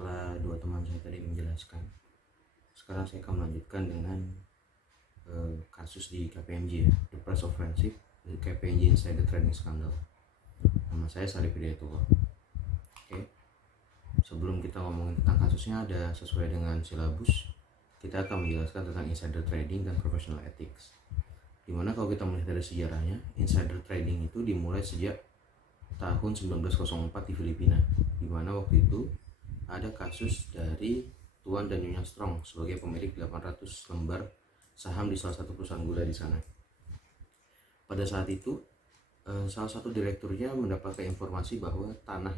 setelah dua teman saya tadi menjelaskan, sekarang saya akan melanjutkan dengan kasus di KPMG ya, The Press of Friendship, di KPMG Insider Trading Scandal. Nama saya Salih Hidayatullah. Oke, sebelum kita ngomongin tentang kasusnya, ada sesuai dengan silabus, kita akan menjelaskan tentang insider trading dan professional ethics. Dimana kalau kita melihat dari sejarahnya, insider trading itu dimulai sejak tahun 1904 di Filipina, dimana waktu itu ada kasus dari Tuan dan Nyonya Strong sebagai pemilik 800 lembar saham di salah satu perusahaan gula di sana. Pada saat itu, salah satu direkturnya mendapatkan informasi bahwa tanah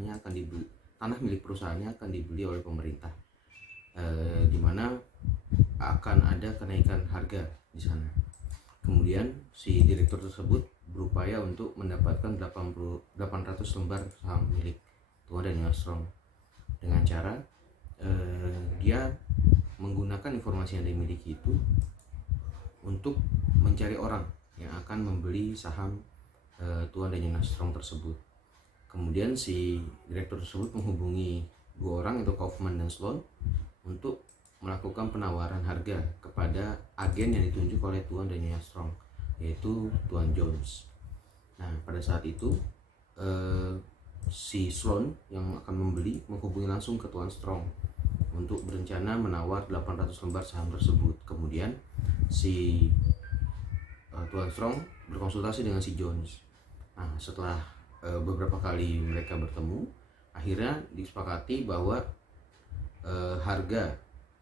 milik perusahaannya akan dibeli oleh pemerintah, di mana akan ada kenaikan harga di sana. Kemudian si direktur tersebut berupaya untuk mendapatkan 800 lembar saham milik Tuan dan Nyonya Strong dengan cara dia menggunakan informasi yang dimiliki itu untuk mencari orang yang akan membeli saham Tuan dan Nyonya Strong tersebut. Kemudian si direktur tersebut menghubungi dua orang, itu Kaufman dan Sloan, untuk melakukan penawaran harga kepada agen yang ditunjuk oleh Tuan dan Nyonya Strong, yaitu Tuan Jones. Nah, pada saat itu si Sloan yang akan membeli menghubungi langsung ke Tuan Strong untuk berencana menawar 800 lembar saham tersebut. Kemudian si Tuan Strong berkonsultasi dengan si Jones. Nah, setelah beberapa kali mereka bertemu, akhirnya disepakati bahwa harga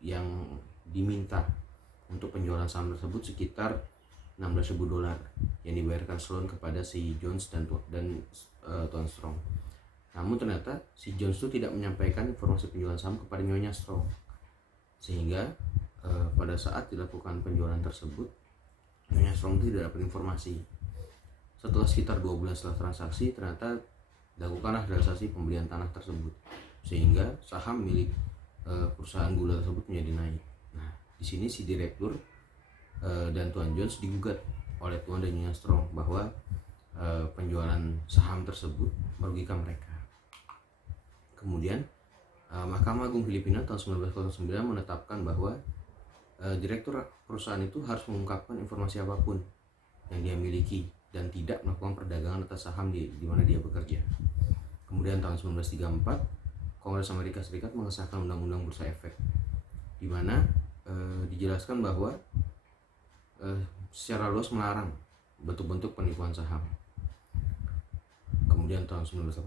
yang diminta untuk penjualan saham tersebut sekitar $16.000 yang dibayarkan Sloan kepada si Jones dan Tuan Strong. Namun ternyata si Jones itu tidak menyampaikan informasi penjualan saham kepada Nyonya Strong, sehingga pada saat dilakukan penjualan tersebut Nyonya Strong itu tidak dapat informasi. Setelah sekitar 2 bulan setelah transaksi, ternyata dilakukanlah transaksi pembelian tanah tersebut, sehingga saham milik perusahaan gula tersebut menjadi naik. Nah, di sini si direktur dan Tuan Jones digugat oleh Tuan dan Nyonya Strong bahwa penjualan saham tersebut merugikan mereka. Kemudian Mahkamah Agung Filipina tahun 1909 menetapkan bahwa direktur perusahaan itu harus mengungkapkan informasi apapun yang dia miliki dan tidak melakukan perdagangan atas saham di mana dia bekerja. Kemudian tahun 1934 Kongres Amerika Serikat mengesahkan Undang-Undang Bursa Efek, di mana dijelaskan bahwa secara luas melarang bentuk-bentuk penipuan saham. Kemudian tahun 1980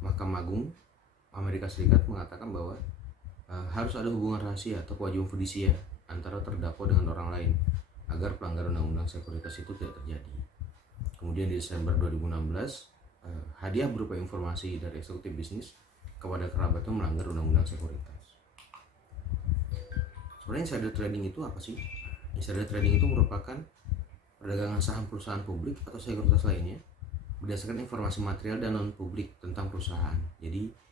Mahkamah Agung Amerika Serikat mengatakan bahwa harus ada hubungan rahasia atau kewajiban fidusia antara terdakwa dengan orang lain agar pelanggaran undang-undang sekuritas itu tidak terjadi. Kemudian di Desember 2016 hadiah berupa informasi dari eksekutif bisnis kepada kerabat itu melanggar undang-undang sekuritas. Sebenarnya insider trading itu apa sih? Insider trading itu merupakan perdagangan saham perusahaan publik atau sekuritas lainnya berdasarkan informasi material dan non publik tentang perusahaan. Jadi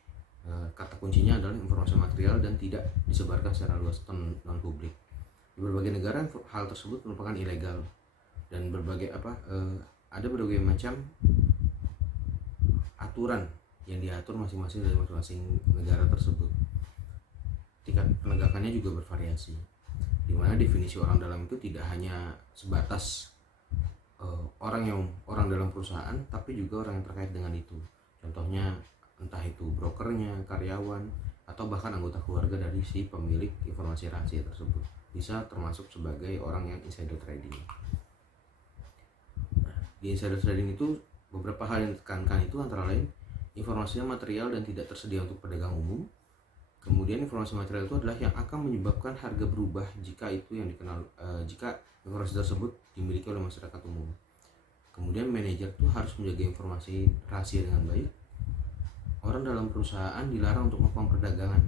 kata kuncinya adalah informasi material dan tidak disebarkan secara luas atau non publik. Di berbagai negara hal tersebut merupakan ilegal dan ada berbagai macam aturan yang diatur masing-masing dari masing-masing negara tersebut. Tingkat penegakannya juga bervariasi, di mana definisi orang dalam itu tidak hanya sebatas orang dalam perusahaan, tapi juga orang yang terkait dengan itu. Contohnya entah itu brokernya, karyawan, atau bahkan anggota keluarga dari si pemilik informasi rahasia tersebut bisa termasuk sebagai orang yang insider trading. Nah, di insider trading itu beberapa hal yang ditekankan itu antara lain informasinya material dan tidak tersedia untuk pedagang umum. Kemudian informasi material itu adalah yang akan menyebabkan harga berubah jika informasi tersebut dimiliki oleh masyarakat umum. Kemudian manajer itu harus menjaga informasi rahasia dengan baik. Orang dalam perusahaan dilarang untuk melakukan perdagangan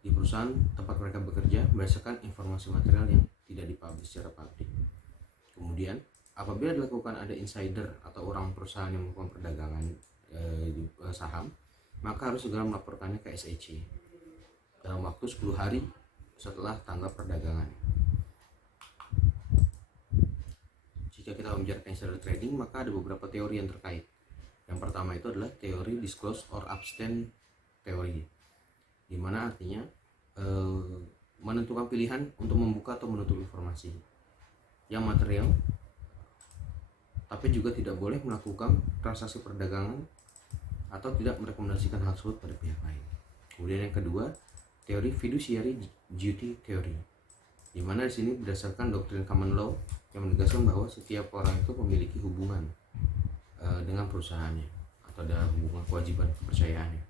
di perusahaan tempat mereka bekerja berdasarkan informasi material yang tidak dipublish secara publik. Kemudian apabila dilakukan ada insider atau orang perusahaan yang melakukan perdagangan saham, maka harus segera melaporkannya ke SEC dalam waktu 10 hari setelah tanggal perdagangan. Jika kita membicarakan insider trading, maka ada beberapa teori yang terkait. Yang pertama itu adalah teori disclose or abstain teori, dimana artinya menentukan pilihan untuk membuka atau menutup informasi yang material, tapi juga tidak boleh melakukan transaksi perdagangan atau tidak merekomendasikan hal tersebut pada pihak lain. Kemudian yang kedua, teori fiduciary duty theory, di mana di sini berdasarkan doktrin common law yang menegaskan bahwa setiap orang itu memiliki hubungan dengan perusahaannya atau ada hubungan kewajiban kepercayaannya,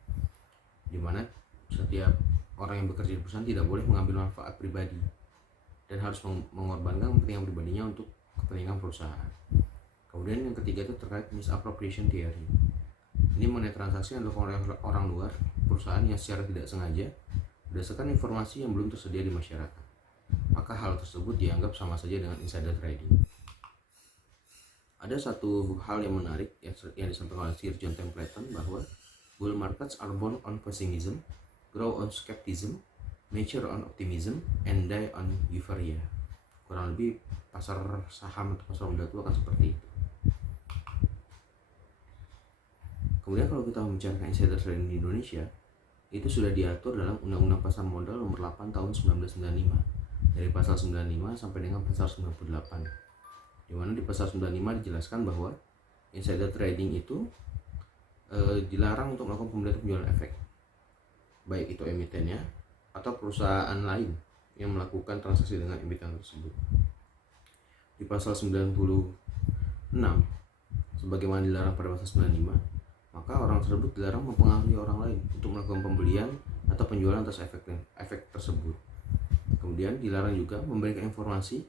di mana setiap orang yang bekerja di perusahaan tidak boleh mengambil manfaat pribadi dan harus mengorbankan kepentingan pribadinya untuk kepentingan perusahaan. Kemudian yang ketiga itu terkait misappropriation theory. Ini mengenai transaksi yang dilakukan oleh orang luar perusahaan yang secara tidak sengaja berdasarkan informasi yang belum tersedia di masyarakat. Maka hal tersebut dianggap sama saja dengan insider trading. Ada satu hal yang menarik yang disampaikan oleh Sir John Templeton bahwa bull markets are born on pessimism, grow on skepticism, mature on optimism, and die on euphoria. Kurang lebih pasar saham atau pasar modal itu akan seperti itu. Kemudian kalau kita membicarakan insider trading di Indonesia, itu sudah diatur dalam Undang-Undang Pasar Modal Nomor 8 Tahun 1995, dari pasal 95 sampai dengan pasal 98, di mana di pasal 95 dijelaskan bahwa insider trading itu dilarang untuk melakukan pembelian atau penjualan efek, baik itu emitennya atau perusahaan lain yang melakukan transaksi dengan emiten tersebut. Di pasal 96, sebagaimana dilarang pada pasal 95, maka orang tersebut dilarang mempengaruhi orang lain untuk melakukan pembelian atau penjualan atas efek tersebut. Kemudian dilarang juga memberikan informasi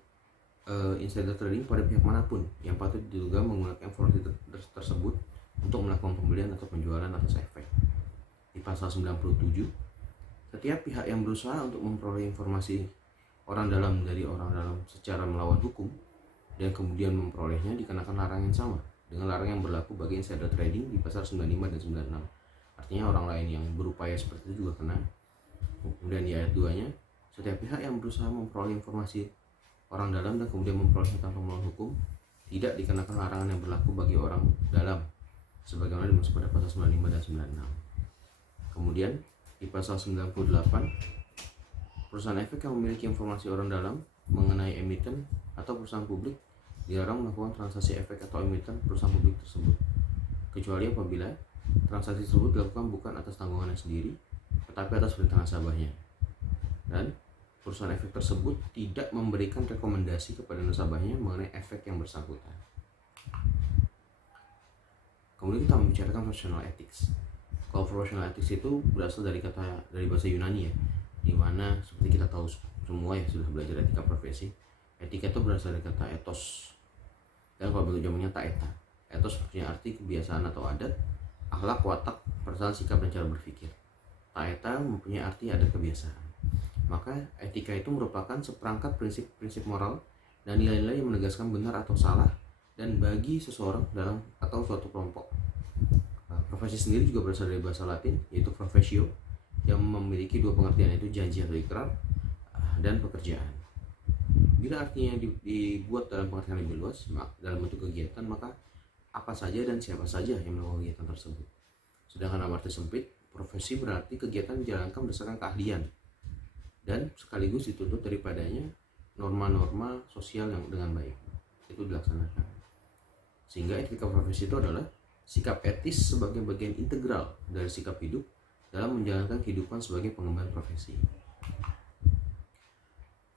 insider trading pada pihak manapun yang patut diduga menggunakan informasi tersebut untuk melakukan pembelian atau penjualan atas efek. Di pasal 97, setiap pihak yang berusaha untuk memperoleh informasi orang dalam dari orang dalam secara melawan hukum dan kemudian memperolehnya dikenakan larangan yang sama dengan larangan yang berlaku bagi insider trading di pasal 95 dan 96. Artinya orang lain yang berupaya seperti itu juga kena. Kemudian di ayat 2-nya, setiap pihak yang berusaha memperoleh informasi orang dalam dan kemudian memperolehnya tanpa melawan hukum tidak dikenakan larangan yang berlaku bagi orang dalam sebagaimana dimaksud pada pasal 95 dan 96. Kemudian di pasal 98, perusahaan efek yang memiliki informasi orang dalam mengenai emiten atau perusahaan publik dilarang melakukan transaksi efek atau emiten perusahaan publik tersebut, kecuali apabila transaksi tersebut dilakukan bukan atas tanggungannya sendiri, tetapi atas perintah nasabahnya, dan perusahaan efek tersebut tidak memberikan rekomendasi kepada nasabahnya mengenai efek yang bersangkutan. Kemudian kita membicarakan professional ethics. Kalau professional ethics itu berasal dari bahasa Yunani ya, dimana seperti kita tahu semua ya sudah belajar etika profesi. Etika itu berasal dari kata ethos, dan kalau bentuk jamaknya taeta. Ethos punya arti kebiasaan atau adat, akhlak, watak, perasaan, sikap, dan cara berpikir. Taeta mempunyai arti adat kebiasaan. Maka etika itu merupakan seperangkat prinsip-prinsip moral dan nilai-nilai yang menegaskan benar atau salah dan bagi seseorang dalam atau suatu kelompok. Profesi sendiri juga berasal dari bahasa Latin, yaitu professio, yang memiliki dua pengertian, yaitu janji atau ikrar dan pekerjaan. Bila artinya dibuat dalam pengertian lebih luas dalam bentuk kegiatan, maka apa saja dan siapa saja yang melakukan kegiatan tersebut. Sedangkan dalam arti sempit, profesi berarti kegiatan dijalankan berdasarkan keahlian dan sekaligus dituntut daripadanya norma-norma sosial yang dengan baik itu dilaksanakan. Sehingga etika profesi itu adalah sikap etis sebagai bagian integral dari sikap hidup dalam menjalankan kehidupan sebagai pengemban profesi.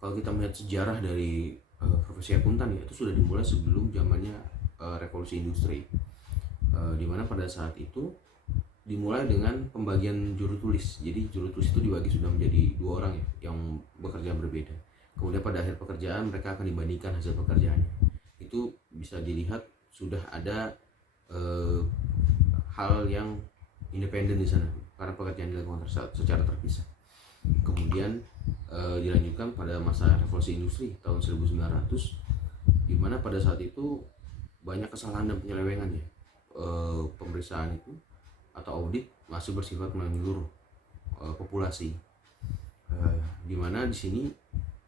Kalau kita melihat sejarah dari profesi akuntan ya, itu sudah dimulai sebelum zamannya revolusi industri, di mana pada saat itu dimulai dengan pembagian juru tulis. Jadi juru tulis itu dibagi sudah menjadi dua orang ya, yang bekerja berbeda. Kemudian pada akhir pekerjaan mereka akan dibandingkan hasil pekerjaannya. Itu bisa dilihat sudah ada hal yang independen di sana karena pekerjaan dilakukan secara terpisah. Kemudian dilanjutkan pada masa revolusi industri tahun 1900, di mana pada saat itu banyak kesalahan dan penyelewengan ya. Pemeriksaan itu atau audit masih bersifat menyeluruh populasi, di mana di sini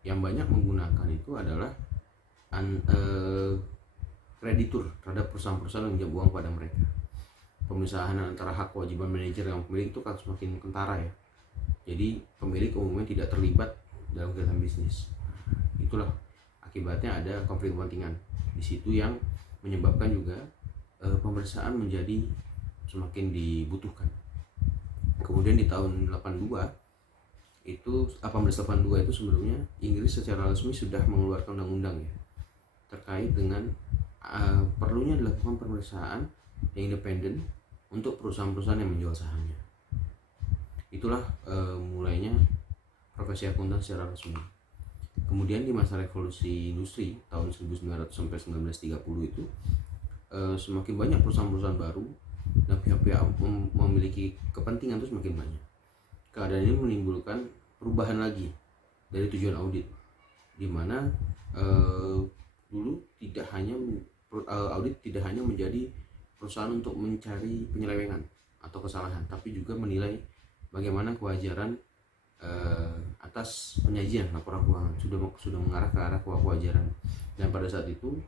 yang banyak menggunakan itu adalah kreditur terhadap perusahaan-perusahaan yang menjam uang pada mereka. Pemisahan antara hak kewajiban manajer yang pemilik itu kan semakin kentara ya. Jadi pemilik umumnya tidak terlibat dalam kegiatan bisnis. Itulah akibatnya ada konflik kepentingan di situ yang menyebabkan juga pemeriksaan menjadi semakin dibutuhkan. Kemudian di tahun 1882 itu sebelumnya Inggris secara resmi sudah mengeluarkan undang-undang ya terkait dengan perlunya dilakukan pemeriksaan yang independen untuk perusahaan-perusahaan yang menjual sahamnya. Itulah mulainya profesi akuntan secara resmi. Kemudian di masa revolusi industri tahun 1900 sampai 1930 itu semakin banyak perusahaan-perusahaan baru dan pihak-pihak memiliki kepentingan itu semakin banyak. Keadaan ini menimbulkan perubahan lagi dari tujuan audit, di mana dulu audit tidak hanya menjadi perusahaan untuk mencari penyelewengan atau kesalahan, tapi juga menilai bagaimana kewajaran atas penyajian laporan keuangan, sudah mengarah ke arah kewajaran. Dan pada saat itu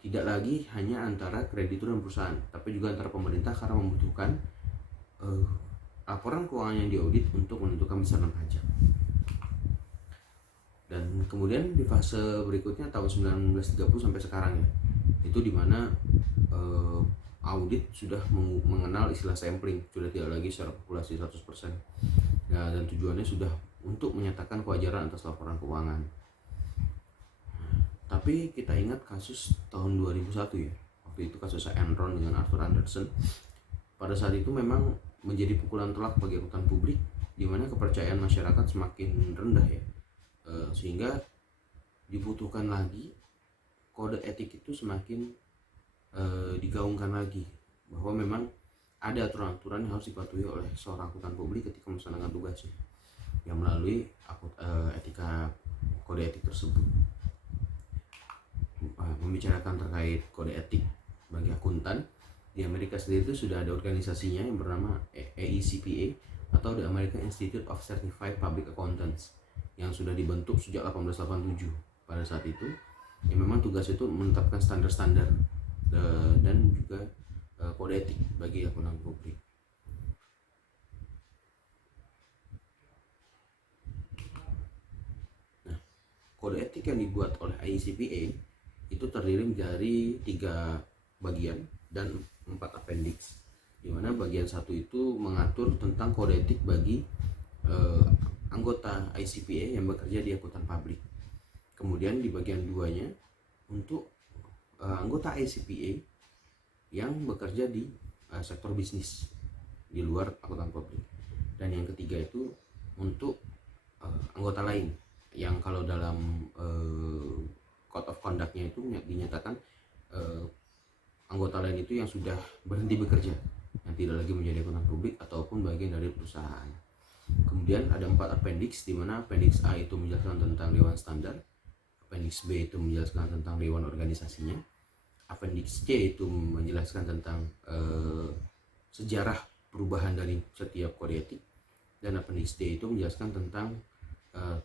tidak lagi hanya antara kreditur dan perusahaan, tapi juga antara pemerintah karena membutuhkan laporan keuangan yang diaudit untuk menentukan besaran pajak. Dan kemudian di fase berikutnya tahun 1930 sampai sekarang ya, itu dimana audit sudah mengenal istilah sampling, sudah tidak lagi secara populasi 100%. Nah, dan tujuannya sudah untuk menyatakan kewajaran atas laporan keuangan. Tapi kita ingat kasus tahun 2001 ya, waktu itu kasus Enron dengan Arthur Andersen. Pada saat itu memang menjadi pukulan telak bagi akuntan publik, di mana kepercayaan masyarakat semakin rendah ya, sehingga dibutuhkan lagi kode etik itu semakin digaungkan lagi, bahwa memang ada aturan-aturan yang harus dipatuhi oleh seorang akuntan publik ketika melaksanakan tugasnya, yang melalui etika kode etik tersebut. Membicarakan terkait kode etik bagi akuntan, di Amerika sendiri itu sudah ada organisasinya yang bernama AECPA atau The American Institute of Certified Public Accountants, yang sudah dibentuk sejak 1887. Pada saat itu yang memang tugas itu menetapkan standar-standar dan juga kode etik bagi akuntan publik. Nah, kode etik yang dibuat oleh AECPA itu terdiri dari 3 bagian dan 4 appendix, di mana bagian 1 itu mengatur tentang kode etik bagi anggota ICPA yang bekerja di akuntan publik. Kemudian di bagian 2-nya untuk anggota ICPA yang bekerja di sektor bisnis di luar akuntan publik. Dan yang ketiga itu untuk anggota lain yang kalau dalam code of conduct-nya itu dinyatakan anggota lain itu yang sudah berhenti bekerja, yang tidak lagi menjadi akuntan publik ataupun bagian dari perusahaan. Kemudian ada 4 appendix, di mana appendix A itu menjelaskan tentang dewan standar, appendix B itu menjelaskan tentang dewan organisasinya, appendix C itu menjelaskan tentang sejarah perubahan dari setiap kode etik, dan appendix D itu menjelaskan tentang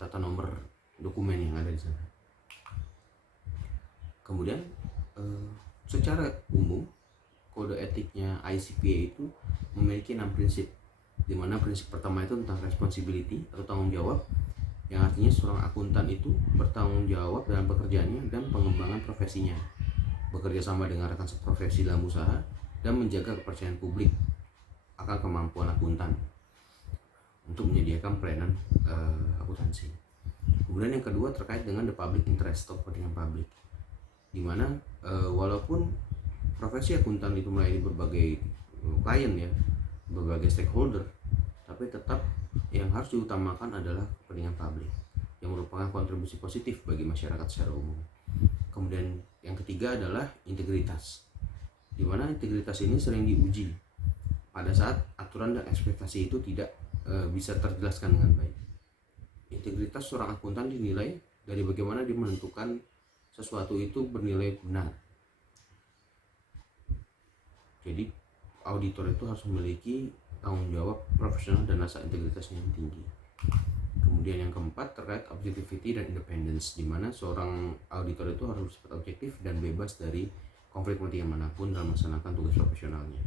tata nomor dokumen yang ada di sana. Kemudian secara umum kode etiknya ICPA itu memiliki 6 prinsip, di mana prinsip pertama itu tentang responsibility atau tanggung jawab, yang artinya seorang akuntan itu bertanggung jawab dalam pekerjaannya dan pengembangan profesinya, bekerja sama dengan rekan seprofesi dalam usaha, dan menjaga kepercayaan publik akan kemampuan akuntan untuk menyediakan pelayanan akuntansi. Kemudian yang kedua terkait dengan the public interest atau kepentingan publik, di mana walaupun profesi akuntan itu melayani berbagai klien ya, berbagai stakeholder, tapi tetap yang harus diutamakan adalah kepentingan publik yang merupakan kontribusi positif bagi masyarakat secara umum. Kemudian yang ketiga adalah integritas, di mana integritas ini sering diuji pada saat aturan dan ekspektasi itu tidak bisa terjelaskan dengan baik. Integritas seorang akuntan dinilai dari bagaimana dia menentukan sesuatu itu bernilai benar. Jadi auditor itu harus memiliki tanggung jawab profesional dan rasa integritasnya yang tinggi. Kemudian yang keempat terkait objectivity dan independence, di mana seorang auditor itu harus bersifat objektif dan bebas dari konflik kepentingan manapun dalam melaksanakan tugas profesionalnya.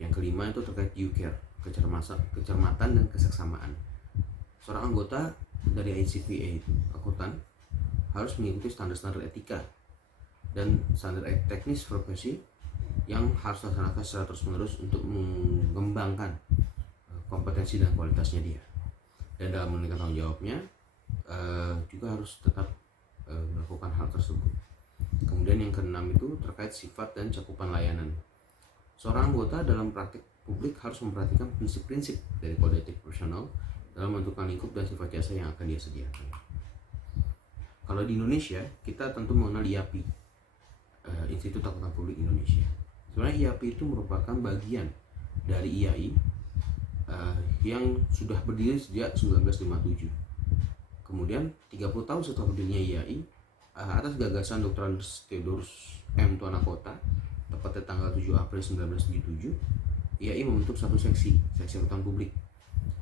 Yang kelima itu terkait due care, kecermatan dan keseksamaan. Seorang anggota dari ICPA itu, akuntan, harus mengikuti standar-standar etika dan standar teknis profesi yang harus dilaksanakan secara terus-menerus untuk mengembangkan kompetensi dan kualitasnya dia. Dan dalam menunaikan tanggung jawabnya juga harus tetap melakukan hal tersebut. Kemudian yang keenam itu terkait sifat dan cakupan layanan. Seorang anggota dalam praktik publik harus memperhatikan prinsip-prinsip dari kode etik profesional dalam menentukan lingkup dan sifat jasa yang akan dia sediakan. Kalau di Indonesia, kita tentu mengenal IAPI, Institut Akuntan Publik Indonesia. Sebenarnya IAPI itu merupakan bagian dari IAI yang sudah berdiri sejak 1957. Kemudian 30 tahun setelah berdirinya IAI, atas gagasan Dr. Theodorus M. Tuanakota, tepatnya tanggal 7 April 1977, IAI membentuk satu seksi akuntan publik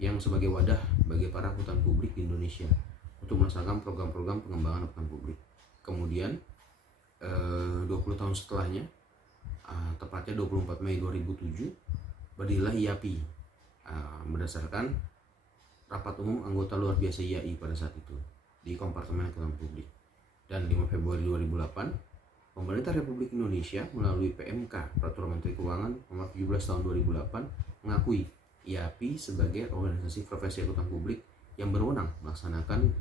yang sebagai wadah bagi para akuntan publik di Indonesia untuk melaksanakan program-program pengembangan akuntan publik. Kemudian 20 tahun setelahnya, tepatnya 24 Mei 2007, berdirilah IAPI berdasarkan rapat umum anggota luar biasa IAI pada saat itu di Kompartemen Akuntan Publik. Dan 5 Februari 2008, pemerintah Republik Indonesia melalui PMK Peraturan Menteri Keuangan Nomor 17 Tahun 2008 mengakui IAPI sebagai organisasi profesi akuntan publik yang berwenang melaksanakan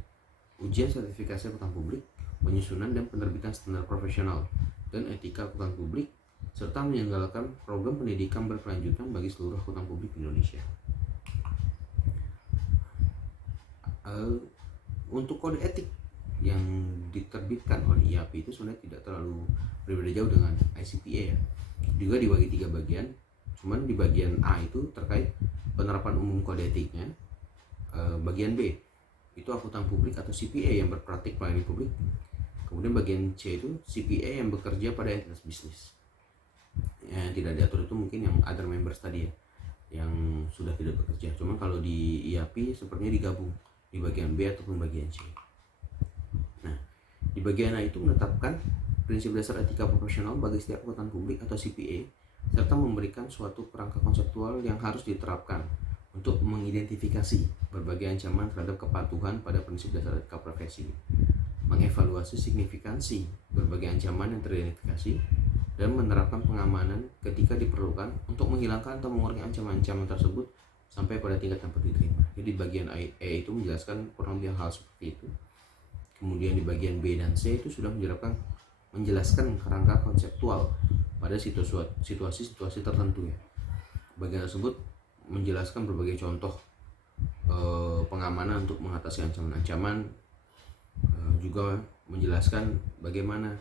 ujian sertifikasi akuntan publik, penyusunan dan penerbitan standar profesional dan etika akuntan publik, serta menyelenggarakan program pendidikan berkelanjutan bagi seluruh akuntan publik di Indonesia. Untuk kode etik yang diterbitkan oleh IAPI itu sebenarnya tidak terlalu berbeda jauh dengan ICPA ya. Juga dibagi 3 bagian. Cuman di bagian A itu terkait penerapan umum kode etiknya. Bagian B itu akuntan publik atau CPA yang berpraktik melayani publik. Kemudian bagian C itu CPA yang bekerja pada entitas bisnis. Yang tidak diatur itu mungkin yang other members tadi ya, yang sudah tidak bekerja. Cuma kalau di IAPI sepertinya digabung di bagian B ataupun bagian C. Nah, di bagian A itu menetapkan prinsip dasar etika profesional bagi setiap akuntan publik atau CPA, serta memberikan suatu kerangka konseptual yang harus diterapkan untuk mengidentifikasi berbagai ancaman terhadap kepatuhan pada prinsip dasar etika profesi, mengevaluasi signifikansi berbagai ancaman yang teridentifikasi, dan menerapkan pengamanan ketika diperlukan untuk menghilangkan atau mengurangi ancaman-ancaman tersebut sampai pada tingkat dapat diterima. Jadi bagian E itu menjelaskan kurang lebih hal seperti itu. Kemudian di bagian B dan C itu sudah menjelaskan kerangka konseptual pada situasi-situasi tertentu ya. Bagian tersebut menjelaskan berbagai contoh pengamanan untuk mengatasi ancaman-ancaman, juga menjelaskan bagaimana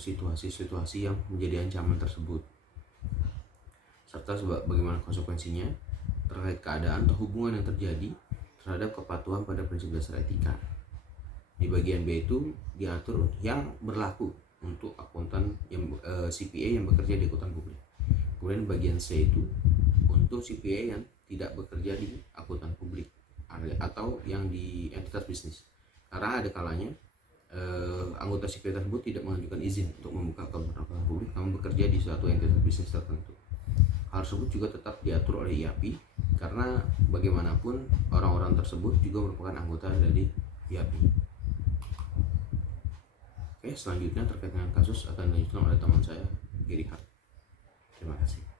situasi-situasi yang menjadi ancaman tersebut, serta bagaimana konsekuensinya terkait keadaan atau hubungan yang terjadi terhadap kepatuhan pada prinsip dasar etika. Di bagian B itu diatur yang berlaku untuk akuntan yang CPA yang bekerja di akuntan publik. Kemudian bagian C itu untuk CPA yang tidak bekerja di akuntan publik atau yang di entitas bisnis. Karena ada kalanya anggota CPA tersebut tidak mengajukan izin untuk membuka akuntan publik, namun bekerja di suatu entitas bisnis tertentu. Hal tersebut juga tetap diatur oleh IAPI karena bagaimanapun orang-orang tersebut juga merupakan anggota dari IAPI. Oke, selanjutnya terkait dengan kasus akan dilanjutkan oleh teman saya, Gary Hart. Terima kasih.